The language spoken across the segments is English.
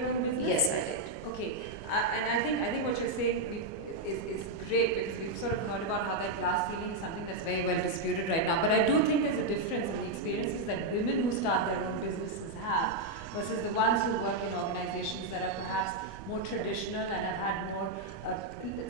your own business? Yes, I did. Okay, and I think what you're saying is great, because we've sort of heard about how that glass ceiling is something that's very well disputed right now. But I do think there's a difference in the experiences that women who start their own businesses have versus the ones who work in organizations that are perhaps more traditional and have had more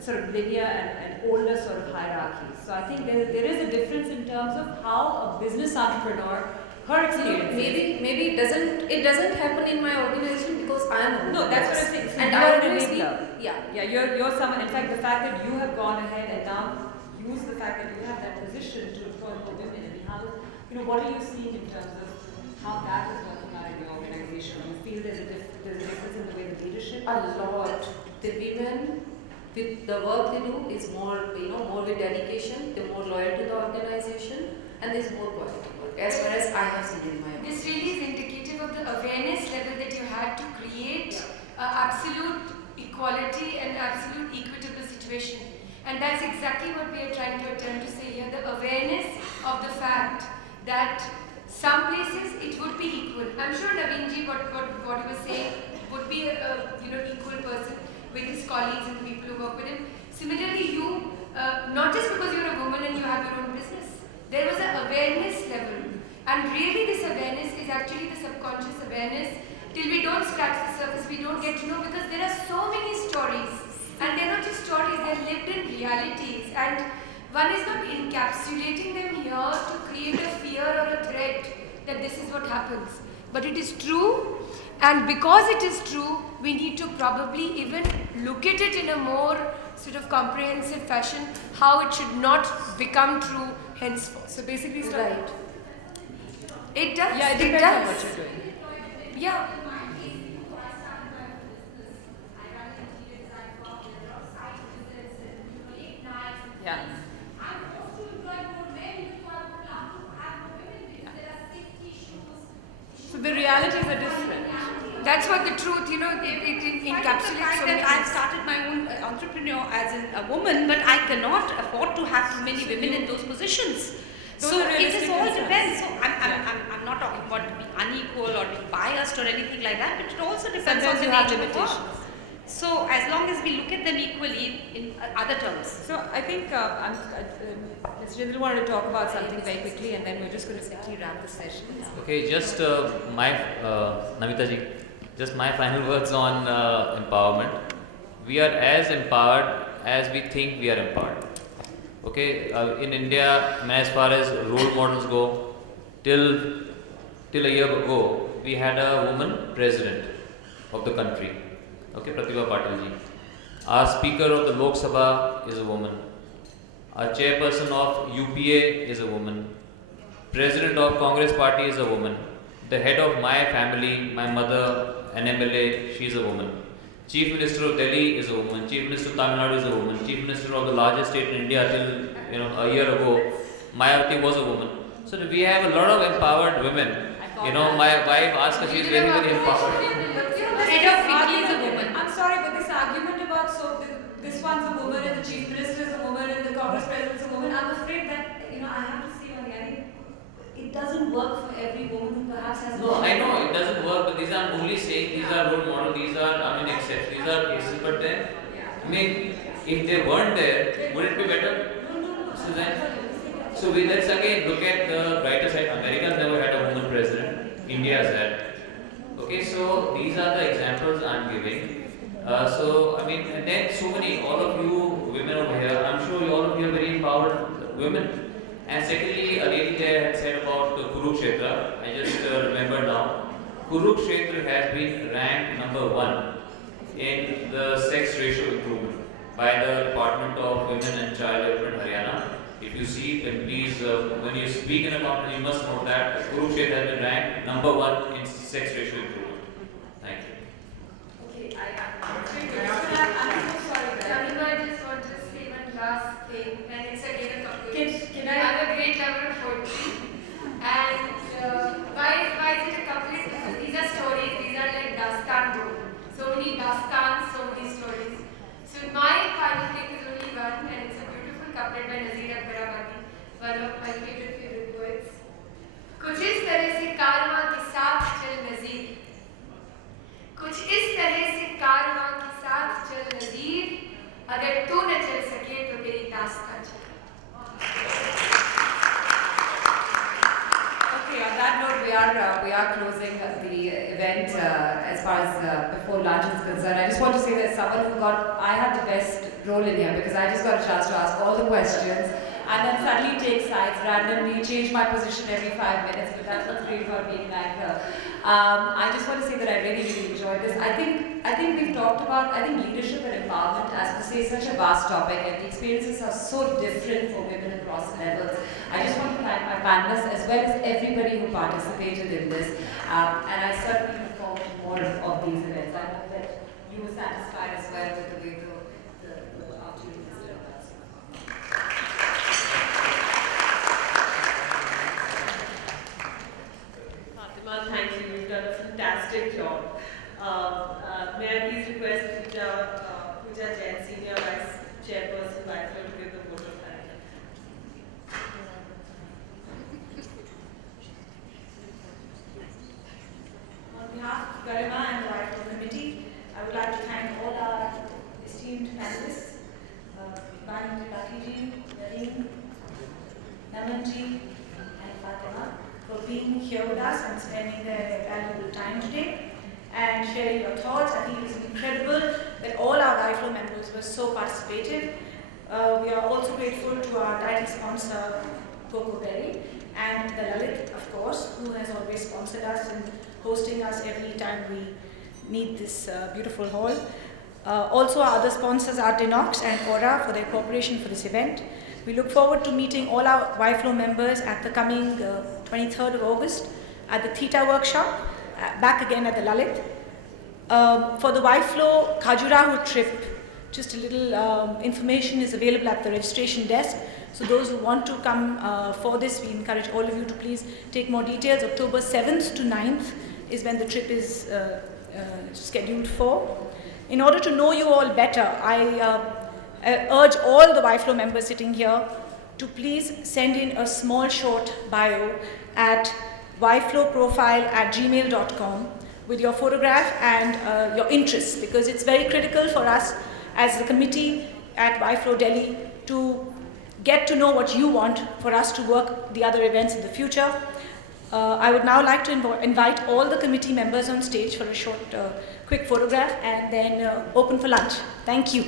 sort of linear and older sort of hierarchies. So I think there is a difference in terms of how a business entrepreneur, her experience. Maybe it doesn't happen in my organization because I am. No, that's what I'm saying. So and you I are an always enabler. Yeah. You're someone. In fact, the fact that you have gone ahead and now use the fact that you have that position to employ more women. I mean, how, what are you seeing in terms of how that is working out in your organization? Do you feel there's a difference in the way the leadership? A lot. The women, with the work they do, is more, more with dedication. They're more loyal to the organization, and there's more quality work. As far as I have seen in my This really is indicative of the awareness level that you had to create absolute equality and absolute equitable situation. And that's exactly what we are trying to attempt to say here, the awareness of the fact that some places it would be equal. I'm sure Naveenji, what he was saying, would be a equal person with his colleagues and the people who work with him. Similarly, you, not just because you're a woman and you have your own business, there was an awareness level. And really this awareness is actually the subconscious awareness. Till we don't scratch the surface, we don't get to know, because there are so many stories. And they're not just stories, they're lived in realities. And one is not encapsulating them here to create a fear or a threat that this is what happens. But it is true, and because it is true, we need to probably even look at it in a more sort of comprehensive fashion, how it should not become true henceforth. So basically, right. It does. Yeah, it depends on what you're doing. Yeah. Yeah. So the realities are different. That's what the truth, it encapsulates so many I've started my own entrepreneur as a woman, but I cannot afford to have too many women in those positions. So it just all depends. So I'm not talking about being unequal or being biased or anything like that, but it also depends on the nature of work. So as long as we look at them equally in other terms. So I think Mr. Jindal wanted to talk about something very quickly, and then we're just going to quickly wrap the session. Okay, just Namita ji, just my final words on empowerment. We are as empowered as we think we are empowered. Okay, in India, as far as role models go, till a year ago, we had a woman president of the country. Okay, Pratibha Patil ji. Our speaker of the Lok Sabha is a woman. Our chairperson of UPA is a woman. President of Congress Party is a woman. The head of my family, my mother, an MLA, she is a woman. Chief Minister of Delhi is a woman. Chief Minister of Tamil Nadu is a woman. Chief Minister of the largest state in India till a year ago, Mayawati was a woman. So we have a lot of empowered women. My wife asked her, she is very, very empowered. Head of FICCI is a woman. I'm sorry, but this argument about this one's a woman and the chief minister is a woman and the Congress president is a woman, I'm afraid that I have to say on the end, it doesn't work for every woman who perhaps has. No, I know it doesn't work, but these are only saying these are role models, these are exceptions, these are cases. But then, if they weren't there, would it be better? So let's again look at the brighter side. America's never had a woman president. India's had. Okay, so these are the examples I'm giving. And then so many, all of you women over here, I'm sure all of you are very empowered women. And secondly, a lady there had said about Kurukshetra. I just remember now. Kurukshetra has been ranked number 1 in the sex ratio improvement by the Department of Women and Child Development, Haryana. If you see, then please, when you speak in a company, you must note that Kurukshetra has been ranked number 1 in sex ratio improvement. Thank you. Okay, I'm so sorry, Naveen, I just want to say one last thing, and it's again a compliment. I have a great lover of poetry, and why is it a compliment? Because these are stories, these are like dastan book. So many dastans, so many stories. So my final pick is only one, and it's a beautiful couplet by Vani, one of my favorite poets. कुछ इस तरह से कारवां के साथ चल नज़ीर, कुछ इस तरह the event as far as before lunch is concerned. I just want to say that I had the best role in here because I just got a chance to ask all the questions and then suddenly take sides randomly, change my position every 5 minutes, but that's what's great about being an anchor. I just want to say that I really, really enjoyed this. I think we've talked about, leadership and empowerment, as to say, is such a vast topic, and the experiences are so different for women across levels. I just want to thank my panelists as well as everybody who participated in this, and I certainly look forward to more of these events. I hope that you were satisfied as well with the way the opportunities turned out. Thank you. You've done a fantastic job. May I please request Pooja Jain, Senior Vice Chairperson, YFLO, to give the vote of thanks. On behalf of Garima and the YFLO Committee, I would like to thank all our esteemed panelists, Vani, Tripathi, Naveen, Namanji, and Fatima, for being here with us and spending their valuable time today and sharing your thoughts. I think it is incredible that all our YFLO members were so participative. We are also grateful to our title sponsor, Coco Berry, and the Lalit, of course, who has always sponsored us and hosting us every time we need this beautiful hall. Also, our other sponsors are Denox and Aura for their cooperation for this event. We look forward to meeting all our YFLO members at the coming 23rd of August at the Theta workshop, back again at the Lalit. For the YFLO Khajuraho trip, just a little information is available at the registration desk. So those who want to come for this, we encourage all of you to please take more details. October 7th to 9th is when the trip is scheduled for. In order to know you all better, I urge all the YFLO members sitting here to please send in a small short bio at yfloprofile@gmail.com with your photograph and your interests, because it's very critical for us as the committee at YFLO Delhi to get to know what you want for us to work the other events in the future. I would now like to invite all the committee members on stage for a short, quick photograph and then open for lunch. Thank you.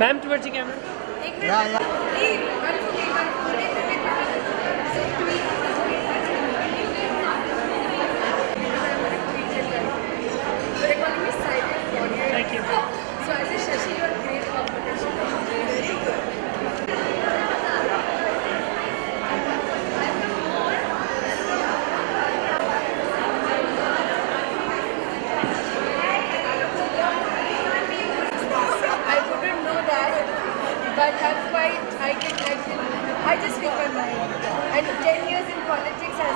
Ma'am, towards the camera. Yeah. Thank you. So I say, Shashi, you are great competition. Very good. I wouldn't know that, but I just speak my mind. And 10 years in politics has